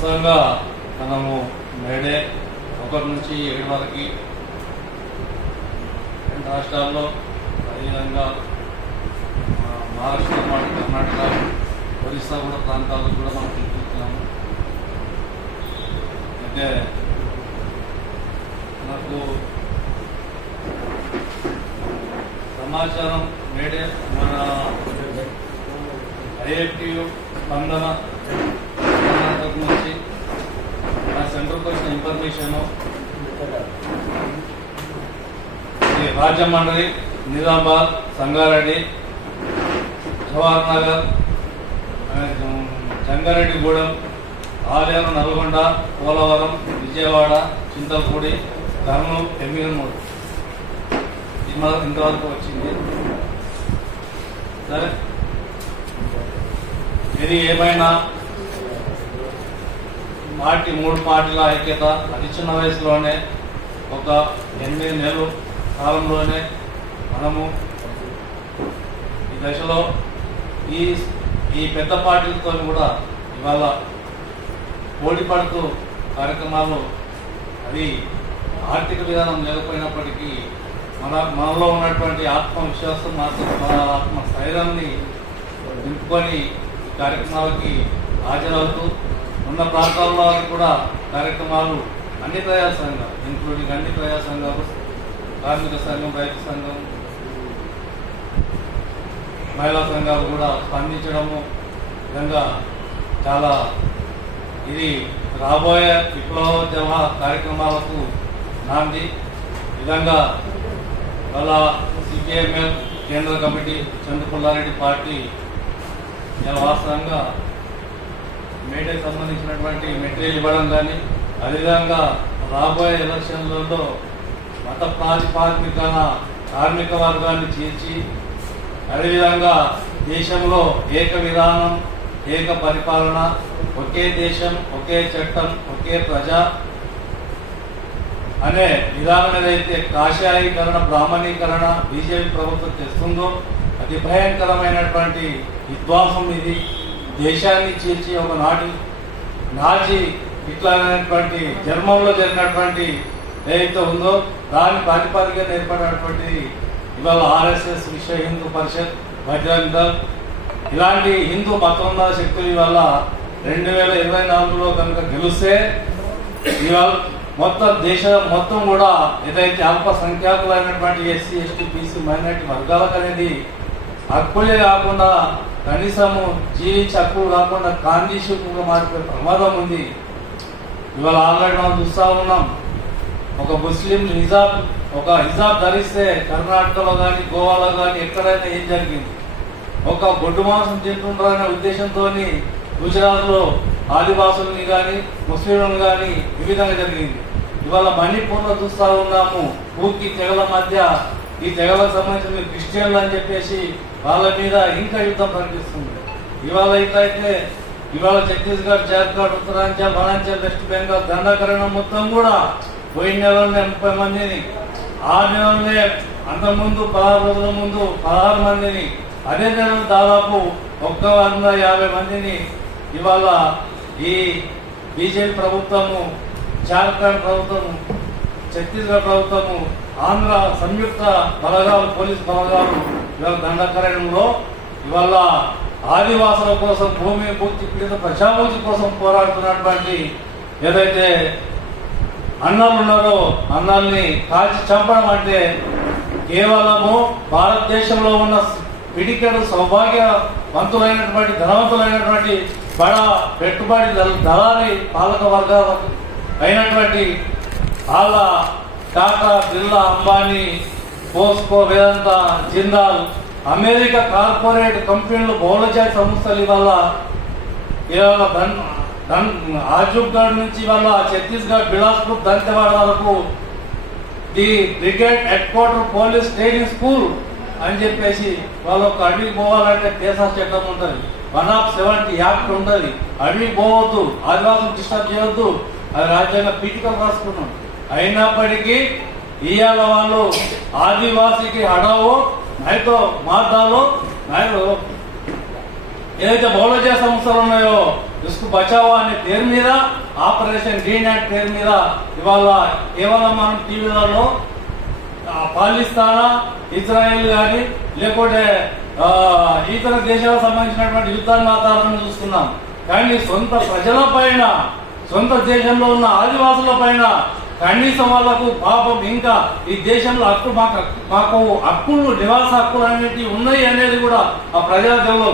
వాస్తవంగా మనము మేడే 1 నుంచి 7 వరకు 2 రాష్ట్రాల్లో, అదేవిధంగా మహారాష్ట్ర, కర్ణాటక, ఒరిస్సా కూడా ప్రాంతాలకు కూడా మనం పిలుపుతున్నాము. అయితే నాకు సమాచారం మేడే మన ఐఐటియు స్పందన కర్ణాటక నుంచి నా సెంటర్కి వచ్చిన ఇన్ఫర్మేషను రాజమండ్రి, నిజామాబాద్, సంగారెడ్డి, జవహర్ నగర్, జంగారెడ్డిగూడెం, ఆలేరు, నల్గొండ, పోలవరం, విజయవాడ, చింతలపూడి, కర్నూలు, ఎమ్మిగనూరు ఇంతవరకు వచ్చింది. సరే, ఇది ఏమైనా పార్టీ 3 పార్టీల ఐక్యత అతి చిన్న వయసులోనే ఒక 8 నెలల కాలంలోనే మనము ఈ దశలో ఈ పెద్ద పార్టీలతో కూడా ఇవాళ పోటీ పడుతూ కార్యక్రమాలు, అది ఆర్థిక విధానం లేకపోయినప్పటికీ మనలో ఉన్నటువంటి ఆత్మవిశ్వాసం, మన ఆత్మ స్థైర్యాన్ని నింపుకొని ఈ కార్యక్రమాలకి హాజరవుతూ ఉన్న ప్రాంతాల్లో కూడా కార్యక్రమాలు అన్ని ప్రజా సంఘాలు, ఇంక్లూడింగ్ అన్ని ప్రజా సంఘాలు, కార్మిక సంఘం, రైతు సంఘం, మహిళా సంఘాలు కూడా స్పందించడము విధంగా చాలా ఇది రాబోయే విప్లవోద్యమ కార్యక్రమాలకు నాంది. విధంగా వాళ్ళ సిపిఎంఎల్ కేంద్ర కమిటీ, చంద్రపుల్లారెడ్డి పార్టీ వాస్తవంగా మేడేకి సంబంధించినటువంటి మెటీరియల్ ఇవ్వడం కానీ, అదేవిధంగా రాబోయే ఎలక్షన్లలో మత ప్రాతిపాదికన కార్మిక వర్గాన్ని చేర్చి, అదేవిధంగా దేశంలో ఏక విధానం, ఏక పరిపాలన, ఒకే దేశం, ఒకే చట్టం, ఒకే ప్రజ అనే విధానం ఏదైతే కాషాయీకరణ, బ్రాహ్మణీకరణ బీజేపీ ప్రభుత్వం తెస్తుందో అతి భయంకరమైనటువంటి విధ్వంసం ఇది. దేశాన్ని చీల్చి ఒక నాజీ ఇట్లాంటి జర్మన్లో జరిగినటువంటి ఏదైతే ఉందో దాని ప్రాతిపదికగా ఏర్పడినటువంటి ఇవాళ ఆర్ఎస్ఎస్, విశ్వ హిందూ పరిషత్, బజరంగ్ దళ్ ఇలాంటి హిందూ మతోన్నత శక్తులు ఇవాళ 2024లో కనుక గెలిస్తే ఇవాళ మొత్తం దేశం మొత్తం కూడా ఏదైతే అల్పసంఖ్యాకులైనటువంటి ఎస్సీ, ఎస్టీ, బీసీ, మైనారిటీ వర్గాలకు అనేది హక్కులే కాకుండా కనీసము జీవించే హక్కులు కాకుండా కాందీశుకుగా మారిపోయే ప్రమాదం ఉంది. ఇవాళ ఆల్రెడీ మనం చూస్తూ ఉన్నాం, ఒక ముస్లిం హిజాబ్ ధరిస్తే కర్ణాటకలో కానీ, గోవాలో కానీ ఎక్కడైనా ఏం జరిగింది? ఒక గొడ్డు మాంసం తింటుండ్రనే ఉద్దేశంతో గుజరాత్లో ఆదివాసుల్ని కానీ, ముస్లింలను కానీ ఈ విధంగా జరిగింది. ఇవాళ మణిపూర్లో చూస్తూ ఉన్నాము, పూర్తి తెగల మధ్య ఈ తెగలకు సంబంధించిన క్రిస్టియన్లు అని చెప్పేసి వాళ్ళ మీద ఇంకా యుద్ధం ప్రకటిస్తుంది. ఇవాళ ఇట్లయితే ఇవాళ ఛత్తీస్గఢ్, జార్ఖండ్, ఉత్తరాంచల్, వనాంచల్, వెస్ట్ బెంగాల్ దండకరణం మొత్తం కూడా పోయిన నెలలోనే 30 మందిని, 6 నెలలనే అంతకుముందు 16 రోజుల ముందు 16 మందిని, అదే నెలలో దాదాపు 150 మందిని ఇవాళ ఈ బీజేపీ ప్రభుత్వము, జార్ఖండ్ ప్రభుత్వము, ఛత్తీస్గఢ్ ప్రభుత్వము, ఆంధ్ర సంయుక్త బలగాలు, పోలీస్ బలగాలు ఇవాళ దండకరణంలో ఇవాళ ఆదివాసుల కోసం, భూమి పూర్తి పీడిత ప్రజాభూతి కోసం పోరాడుతున్నటువంటి ఏదైతే అన్నలు ఉన్నారో అన్నల్ని కాల్చి చంపడం అంటే కేవలము భారతదేశంలో ఉన్న పిడికెడు సౌభాగ్యవంతులైనటువంటి, ధనవంతులైనటువంటి బడా పెట్టుబడి దళారీ పాలక వర్గాలు అయినటువంటి వాళ్ళ టాటా, బిర్లా, అంబానీ, పోస్కో, వేదాంత, జిందాల్, అమెరికా కార్పొరేట్ కంపెనీలు, బహుళజాతి సంస్థలు ఇవాళ ఆజుబ్గఢ్ నుంచి ఇవాళ ఛత్తీస్గఢ్, బిలాస్పూర్, దంతెవాడ వరకు the brigade head quarter police training school అని చెప్పేసి వాళ్ళు ఒక అడవికి పోవాలంటే దేశ చట్టం ఉంటుంది, 170 యాక్ట్ ఉంటుంది. అడవికి పోవద్దు, ఆదివాసులు డిస్టర్బ్ చేయవద్దు, అది రాజ్యాంగ పీఠికలు రాసుకున్నాం. అయినప్పటికీ ఇవాళ వాళ్ళు ఆదివాసికి హడావో నైతో మాతాలో నైతో ఏదైతే బౌలజీ సంస్థలు ఉన్నాయో ఇసుకు బచావో అనే పేరు మీద, ఆపరేషన్ గ్రీన్లాండ్ పేరు మీద ఇవాళ కేవలం మనం టీవీలలో పాలిస్తానా, ఇజ్రాయెల్ కానీ లేకుంటే ఇతర దేశాలకు సంబంధించినటువంటి యుద్ధాన్ని ఆధారాలను చూస్తున్నాం. కానీ సొంత ప్రజల పైన, సొంత దేశంలో ఉన్న ఆదివాసుల పైన కనీసం వాళ్లకు పాపం ఇంకా ఈ దేశంలో మాకు హక్కులు, నివాస హక్కులు అనేవి ఉన్నాయి అనేది కూడా ఆ ప్రజలకు